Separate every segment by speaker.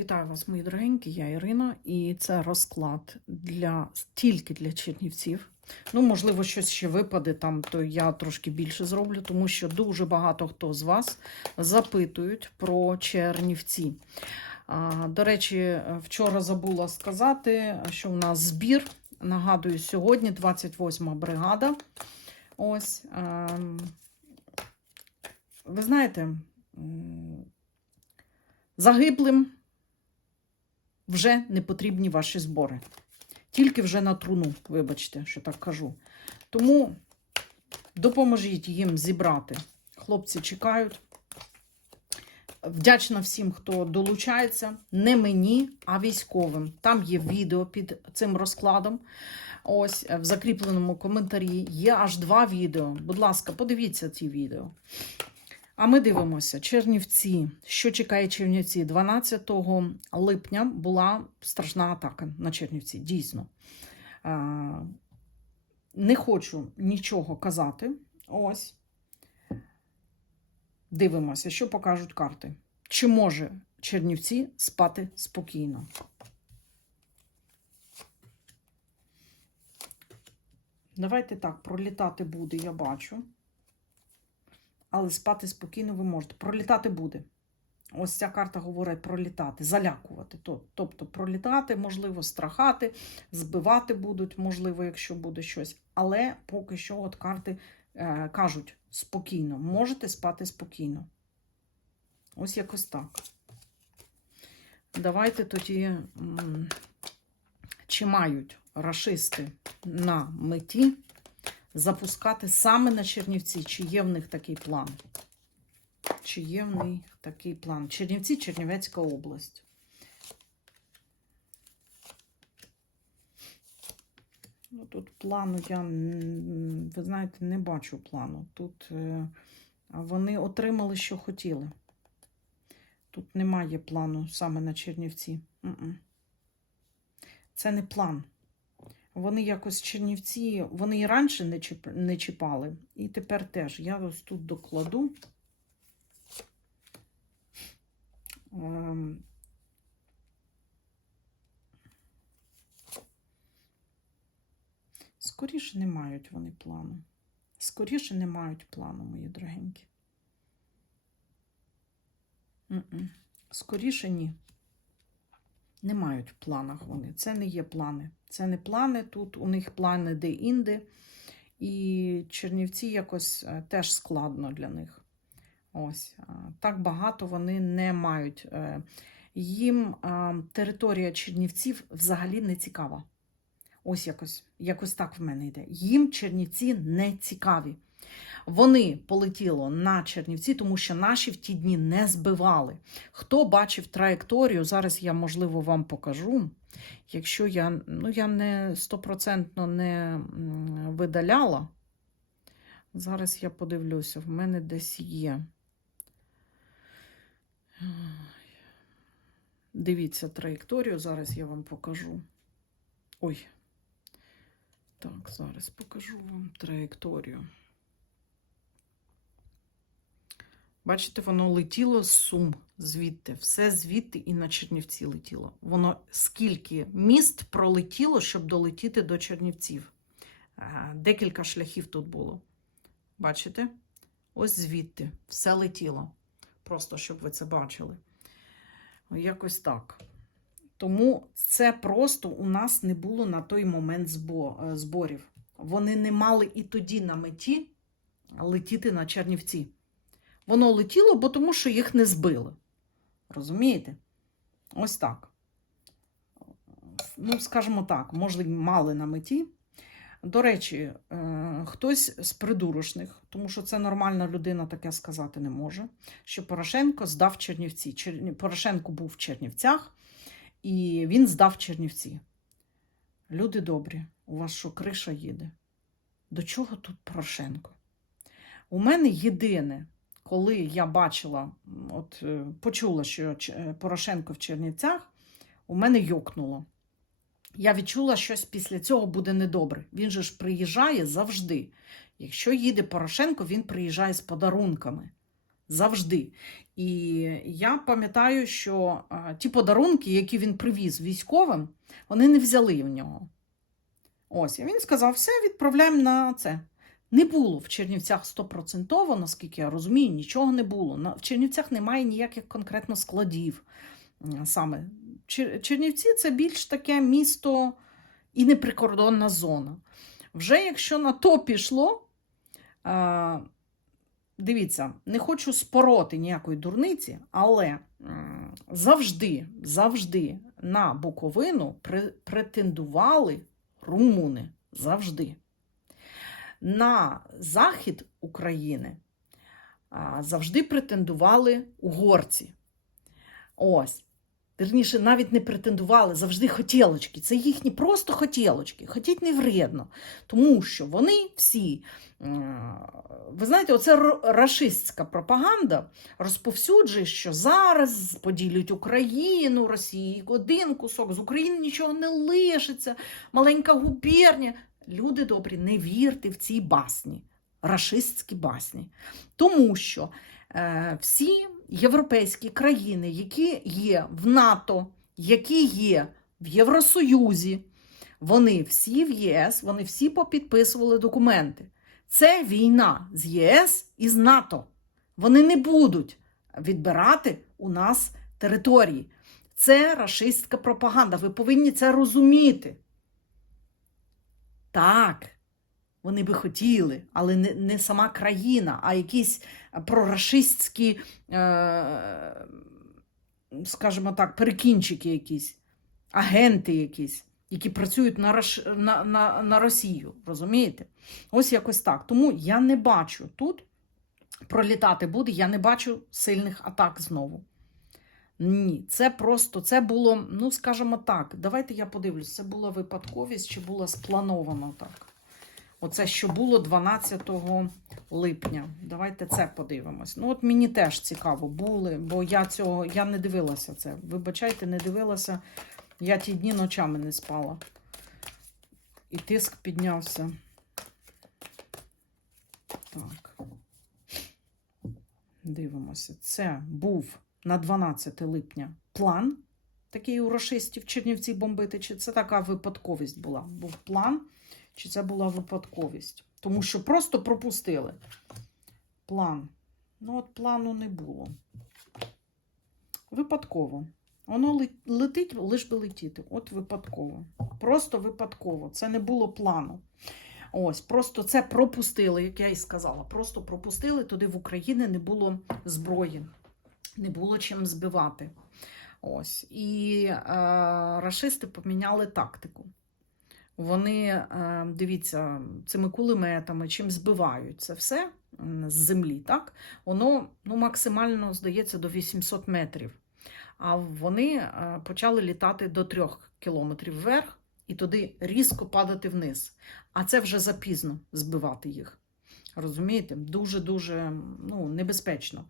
Speaker 1: Вітаю вас, мої дорогенькі, я Ірина, і це розклад для тільки для чернівців. Ну, можливо, щось ще випаде там, то я трошки більше зроблю, тому що дуже багато хто з вас запитують про чернівці. А, До речі, вчора забула сказати, що у нас збір. Нагадую, сьогодні 28-ма бригада. Ось. ем, Ви знаєте, загиблим вже не потрібні ваші збори. Тільки вже на труну, вибачте, що так кажу. Тому допоможіть їм зібрати. Хлопці чекають. Вдячна всім, хто долучається. Не мені, а військовим. Там є відео під цим розкладом. Ось в закріпленому коментарі є аж два відео. Будь ласка, подивіться ці відео. А ми дивимося, Чернівці. Що чекає Чернівці? 12 липня була страшна атака на Чернівці. Дійсно. Не хочу нічого казати. Ось. Дивимося, що покажуть карти. Чи може Чернівці спати спокійно? Давайте так, пролітати буде, я бачу але спати спокійно ви можете. Пролітати буде. Ось ця карта говорить пролітати, залякувати. Тобто пролітати, можливо, страхати, збивати будуть, можливо, якщо буде щось. Але поки що от карти е, кажуть спокійно, можете спати спокійно. Ось якось так. Давайте тоді, чи мають рашисти на меті запускати саме на Чернівці. Чи є в них такий план? Чи є в них такий план? Чернівці, Чернівецька область. Ну, Тут плану я, ви знаєте, не бачу плану. Тут е, вони отримали, що хотіли. Тут немає плану саме на Чернівці. Це не план. Вони якось чернівці, вони і раніше не, чіп, не чіпали, і тепер теж. Я ось тут докладу. Ем... Скоріше не мають вони плану. Скоріше не мають плану, мої дорогенькі. Скоріше ні. Не мають в планах вони. Це не є плани. Це не плани. Тут у них плани де-інде. І Чернівці якось е, теж складно для них. Ось. Так багато вони не мають. Е, їм територія Чернівців взагалі не цікава. Ось якось якось так в мене йде. Їм Чернівці не цікаві. Вони полетіло на Чернівці, тому що наші в ті дні не збивали. Хто бачив траєкторію, зараз я, можливо, вам покажу. Якщо я ну, я не стопроцентно не видаляла, зараз я подивлюся, в мене десь є. Дивіться траєкторію, зараз я вам покажу. Ой. Так, зараз покажу вам траєкторію. Бачите, воно летіло з сум звідти, все звідти і на Чернівці летіло. Воно скільки міст пролетіло, щоб долетіти до Чернівців. Декілька шляхів тут було. Бачите? Ось звідти все летіло. Просто щоб ви це бачили. Якось так. Тому це просто у нас не було на той момент е, зборів. Вони не мали і тоді на меті летіти на Чернівці. Воно летіло, бо тому що їх не збили. Розумієте? Ось так. Ну, скажімо так, можливо, мали на меті. До речі, е, хтось з придурочних, тому що це нормальна людина таке сказати не може, що Порошенко здав Чернівці. Порошенко був в Чернівцях, і він здав Чернівці. Люди добрі, у вас що криша їде? До чого тут Порошенко? У мене єдине коли я бачила, от е, почула, що е, Порошенко в Чернівцях, у мене йокнуло. Я відчула, що після цього буде недобре. Він же ж приїжджає завжди. Якщо їде Порошенко, він приїжджає з подарунками. Завжди. І я пам'ятаю, що а, ті подарунки, які він привіз військовим, вони не взяли в нього. Ось, і він сказав: все, відправляємо на це. Не було в Чернівцях стопроцентово, наскільки я розумію, нічого не було. В Чернівцях немає ніяких конкретно складів. Саме Чернівці це більш таке місто і неприкордонна зона. Вже якщо на то пішло, дивіться, не хочу спороти ніякої дурниці, але завжди, завжди на Буковину претендували румуни. Завжди. На захід України завжди претендували угорці. Ось. Вірніше, навіть не претендували, завжди хотілочки. Це їхні просто хотілочки. Хотіть не вредно. Тому що вони всі, ви знаєте, оце рашистська пропаганда розповсюджує, що зараз поділять Україну, Росії, один кусок, з України нічого не лишиться, маленька губернія. Люди добрі, не вірте в ці басні, рашистські басні. Тому що е, всі європейські країни, які є в НАТО, які є в Євросоюзі, вони всі в ЄС, вони всі попідписували документи. Це війна з ЄС і з НАТО. Вони не будуть відбирати у нас території. Це рашистська пропаганда. Ви повинні це розуміти. Так, вони би хотіли, але не, не сама країна, а якісь прорашистські, е, скажімо так, перекінчики якісь, агенти якісь, які працюють на, Раш... на, на, на Росію. Розумієте? Ось якось так. Тому я не бачу тут пролітати буде, я не бачу сильних атак знову. Ні, це просто це було, ну скажімо так, давайте я подивлюсь, це була випадковість чи було сплановано так. Оце що було 12 липня. Давайте це подивимось. Ну, от мені теж цікаво були, бо я цього я не дивилася це. Вибачайте, не дивилася. Я ті дні ночами не спала. І тиск піднявся. Так. Дивимося. Це був на 12 липня план. Такий у рашистів Чернівці бомбити. Чи це така випадковість була? Був план, чи це була випадковість? Тому що просто пропустили план. Ну, от плану не було. Випадково. Воно летить, лиш би летіти. От випадково. Просто випадково. Це не було плану. Ось, просто це пропустили, як я і сказала. Просто пропустили, туди в Україні не було зброї, не було чим збивати. Ось. І е, рашисти поміняли тактику. Вони, е, дивіться, цими кулеметами, чим збивають це все з землі, так? Воно ну, максимально, здається, до 800 метрів. А вони е, почали літати до 3 кілометрів вверх і туди різко падати вниз. А це вже запізно збивати їх. Розумієте? Дуже-дуже ну, небезпечно.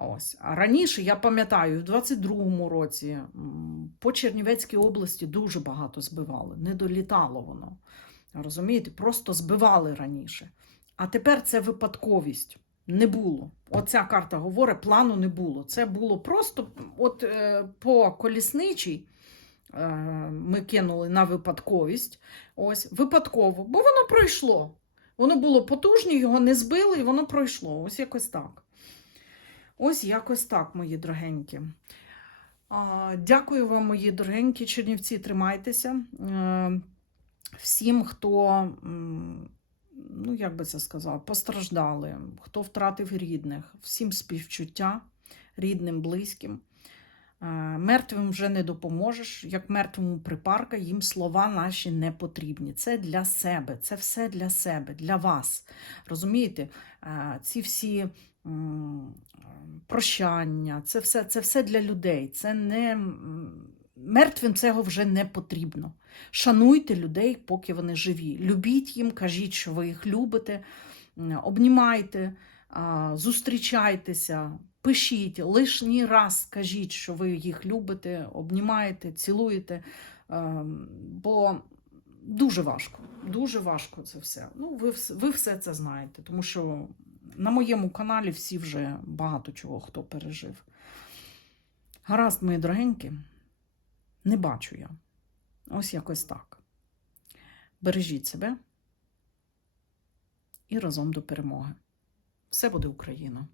Speaker 1: Ось. А раніше, я пам'ятаю, в 22-му році по Чернівецькій області дуже багато збивали. Не долітало воно. Розумієте? Просто збивали раніше. А тепер це випадковість. Не було. Оця карта говорить, плану не було. Це було просто от е, по колісничій е, ми кинули на випадковість. Ось, випадково, бо воно пройшло. Воно було потужне, його не збили, і воно пройшло. Ось якось так. Ось якось так, мої дорогенькі. Дякую вам, мої дорогенькі Чернівці, тримайтеся. Е, Всім, хто, ну як би це сказав, постраждали, хто втратив рідних, всім співчуття, рідним, близьким. Е, Мертвим вже не допоможеш, як мертвому припарка, їм слова наші не потрібні. Це для себе, це все для себе, для вас. Розумієте, Е, ці всі прощання, це все, це все для людей. Це не мертвим цього вже не потрібно. Шануйте людей, поки вони живі. Любіть їм, кажіть, що ви їх любите, обнімайте, зустрічайтеся, пишіть, лишній раз скажіть, що ви їх любите, обнімаєте, цілуєте. Ем, Бо дуже важко, дуже важко це все. Ну, ви, ви все це знаєте, тому що На моєму каналі всі вже багато чого хто пережив. Гаразд, мої дорогенькі, не бачу я. Ось якось так. Бережіть себе і разом до перемоги. Все буде Україна!